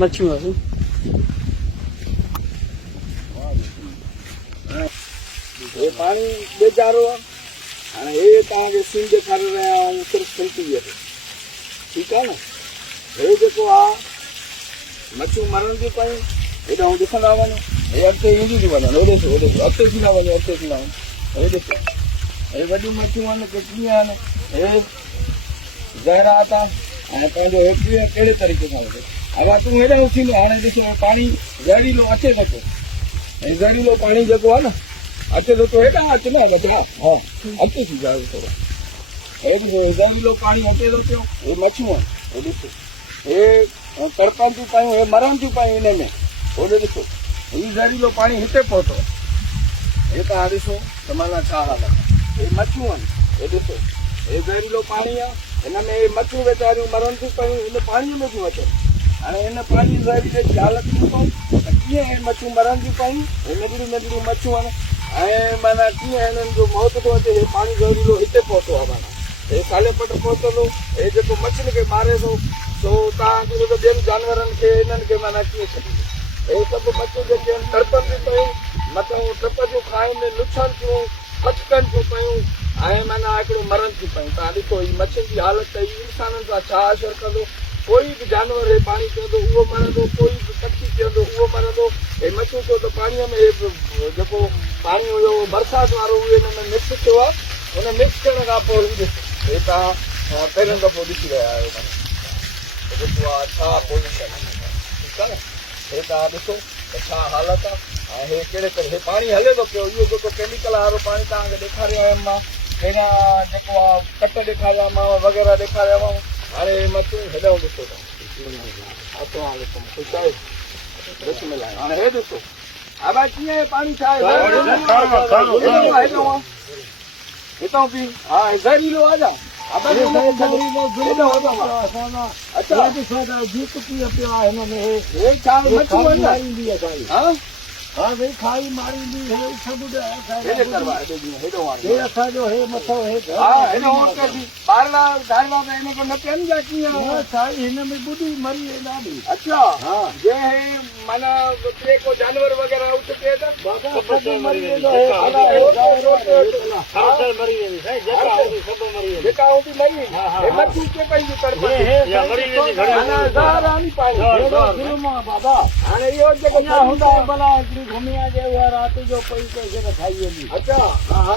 मच्छी वाली ये पानी बेचारो हाणे हे तव्हांखे सीन ॾेखारे रहिया आहियूं सिर्फ़ु सिंपीअ ते ठीकु आहे न हे जेको आहे मच्छियूं मरण थियूं पयूं हेॾां ॾिसंदा वञो हे अॻिते ईंदियूं थियूं वञनि होॾे थो अॻिते थी न वञे अॻिते थी न वञे हे ॾिसो हे वॾियूं मच्छियूं आहिनि की कीअं आहिनि हे ज़हरात आहे ऐं पंहिंजो हे कीअं कहिड़े तरीक़े सां वठे अगरि तूं हेॾां थींदो हाणे ॾिसो पाणी ज़हरीलो अचे नथो ऐं ज़हरीलो पाणी जेको आहे न अचे थो हेॾां अचे न बचा हा अचे थी जाए थोरो हे ॾिसो हे ज़हरीलो पाणी अचे थो पियो हे मच्छियूं आहिनि हे ॾिसो हे तड़पनि थियूं पयूं हे मरनि थियूं पयूं हिन में होॾे ॾिसो हीउ ज़हरीलो पाणी हिते पहुतो हे तव्हां ॾिसो त माना छा हाल आहे हे मच्छियूं आहिनि हे ॾिसो हे ज़हरीलो पाणी आहे हिन में हे मच्छियूं वीचारियूं मरनि थियूं पयूं हिन पाणीअ में थियूं अचनि हाणे हिन पाणी ज़हरीले जी हालत थी पई त कीअं हे मच्छियूं मरनि थियूं पयूं हे नंढियूं नंढियूं मच्छियूं आहिनि ऐं माना कीअं हिननि जो मौत थो अचे हे पाणी ज़हरीलो हिते पहुतो आहे माना हे काले पट पहुतल हे जेको मच्छियुनि खे मारे थो सो तव्हांखे त ॿियनि जानवरनि खे हिननि खे माना कीअं छॾींदो हे सभु मच्छियूं जेके आहिनि तड़पनि थियूं पयूं मथां टप थियूं खाइनि लुछनि थियूं खचकनि थियूं पयूं ऐं माना हिकिड़ो मरनि थियूं पयूं तव्हां ॾिसो हीअ मच्छियुनि जी हालत त हीअ इंसाननि सां छा असरु कंदो कोई बि जानवर हे पाणी पीअंदो उहो मरंदो कोई बि पक्षी पीअंदो उहो मरंदो हे मच्छियूं छो त पाणीअ में जेको पाणी हुयो बरसाति वारो उहो हिन में मिक्स थियो आहे हुन मिक्स थियण खां पोइ हीउ ॾिसो हे तव्हां पहिरियों दफ़ो ॾिसी रहिया आहियो माना जेको आहे छा पोज़ीशन ठीकु आहे न हे तव्हां ॾिसो त छा हालत आहे ऐं हे कहिड़े करे हे पाणी हले थो पियो इहो जेको केमिकल वारो पाणी तव्हांखे ॾेखारियो आयुमि मां पहिरियां जेको आहे कट ॾेखारियामांव वग़ैरह ॾेखारियामांव हाणे मच्छियूं हेॾो ॾिसो था ख़ुशि आहे हाणे हे ॾिसो हा भाई कीअं हे पाणी छा आहे हितां बि हा ज़हरीलो आहे छा हाँ भाई खाई मारी सब अच्छा जे माना को जानवर वगैरह उठे बाबा हाणे इहो जेको घुमी आ रात जो पैसे खाई अच्छा हाँ